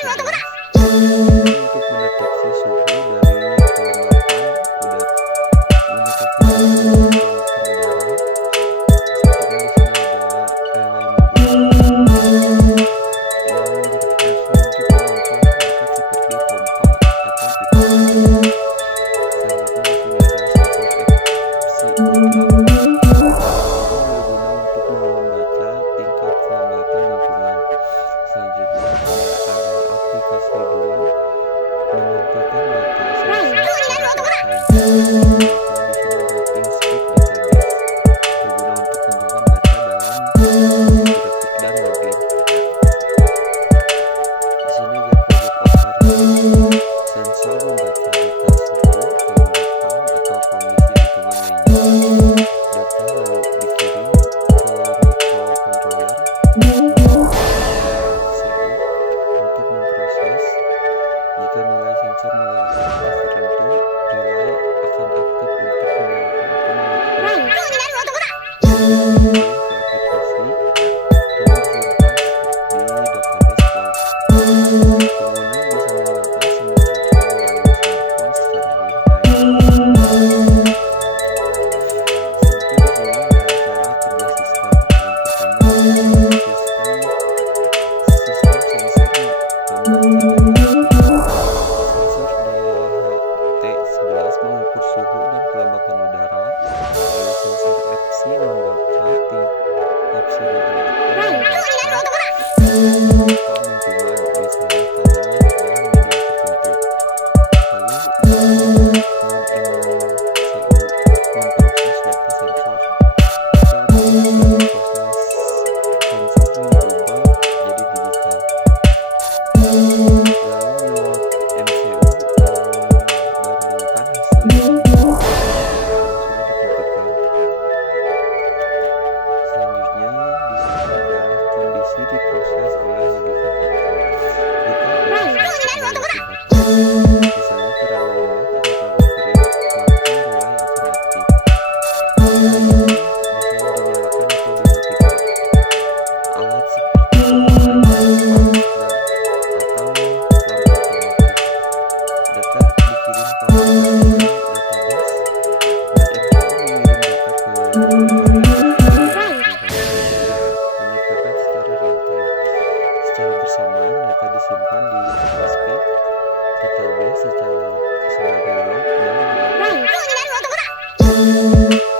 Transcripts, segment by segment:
untuk mendeteksi suhu dari kelembapan udara, mendeteksi suhu udara. Sepertinya di sini ada relay modul yang berfungsi untuk mengontrol perangkat seperti pompa atau pipa. Selanjutnya di sini ada sensor FCU8 berguna untuk membaca tingkat kelembapan lingkungan. Selanjutnya ada aplikasi Bloom menampilkan data sensor secara real-time. Di sini ada ThinkScape Database berguna untuk menyimpan data dalam grafik dan layar. Di sini ada Project Overview, sensor membaca data suhu, kelembapan atau kondisi lingkungan lainnya. Data lalu dikirim ke microcontroller untuk memproses. Jika nilai sensor melewati batas tertentu, relay akan aktif untuk menyalakan atau mematikan sensor. Dikirim ke aplikasi dan disimpan di database cloud. Pengguna bisa memantau semua data melalui smartphone secara real-time. Selanjutnya di sini ada cara kerja sistem. Yang pertama, sistem sensor membaca data. Sensor DHT11 mengukur suhu dan kelembapan udara. Lalu sensor FC membaca FC28 membaca kelembapan lingkungan, misalnya tanah dan media tertentu. Lalu non-MCU memproses data sensor. Data dari proses sensor dirubah jadi digital. Lalu Node MCU membandingkan hasil yang sudah ditentukan. Selanjutnya di sini ada kondisi diproses oleh logika kontrol. Jika aplikasi melewati batas, misalnya terlalu lemah atau terlalu kering, maka relay akan aktif. Relay ini bisa dinyalakan atau dimatikan. Alat seperti pompa, atau lampu otomatis. Data dikirim ke aplikasi database dan MCU mengirim data ke menetapkan secara real-time. Secara bersamaan, data disimpan di SSP database sebagai log dan diupload.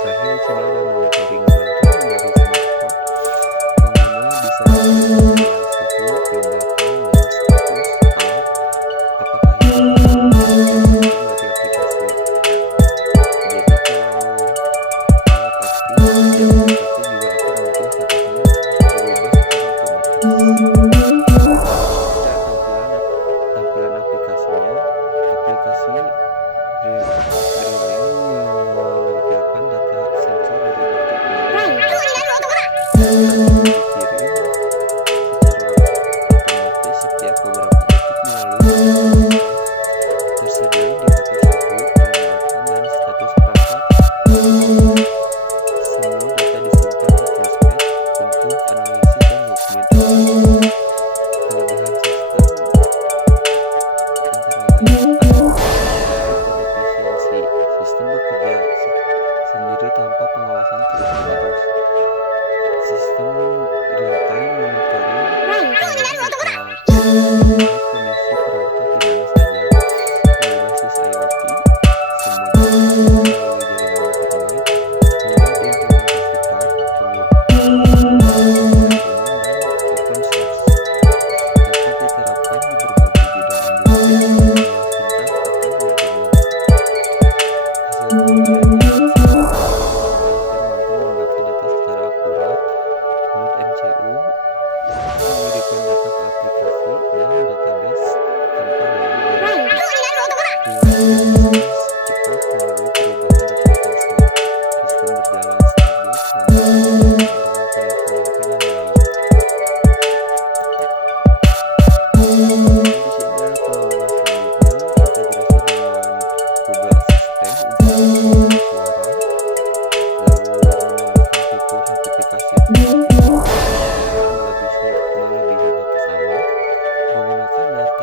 Terakhir di sini ada monitoring real-time dari smartphone. Pengguna bisa menilai suhu, kelembapan, dan status alat apakah itu dari aplikasi. Jadi kalau alat aktif, di aplikasi juga akan muncul statusnya berubah secara otomatis. Ada tampilan aplikasinya. Aplikasi Relay menampilkan data sensor dari bentuk relay dan dikirim secara otomatis setiap beberapa detik melalui sensor tersedia di indikator suhu, kelembapan, dan status perangkat. Semua data disimpan di ThinkScape untuk analisis dan dokumentasi. Kelebihan sistem antara lain ada efektivitas dan efisiensi. Sistem bekerja sendiri tanpa pengawasan terus-menerus. Sistem real-time monitoring menjadi dapat melihat kondisi perangkat di mana saja. Berbasis IoT, semua data dikirim melalui jaringan internet, mudah diimplementasikan, penggunaan umum dan open source. Dapat diterapkan di berbagai bidang industri seperti fintech atau government. Hasil pengujiannya, sistem mampu membaca data secara akurat. Node MCU mengirimkan data ke aplikasi dan database tanpa daya verifikasi. Cepat melalui perubahan data sensor. Sistem berjalan stabil selama dengan koneksi Wi-Fi yang baik. Di sini ada pengembangan selanjutnya, integrasi dengan Google Assistant untuk suara, lalu menambahkan fitur notifikasi otomatis melebihi batas aman, menggunakan data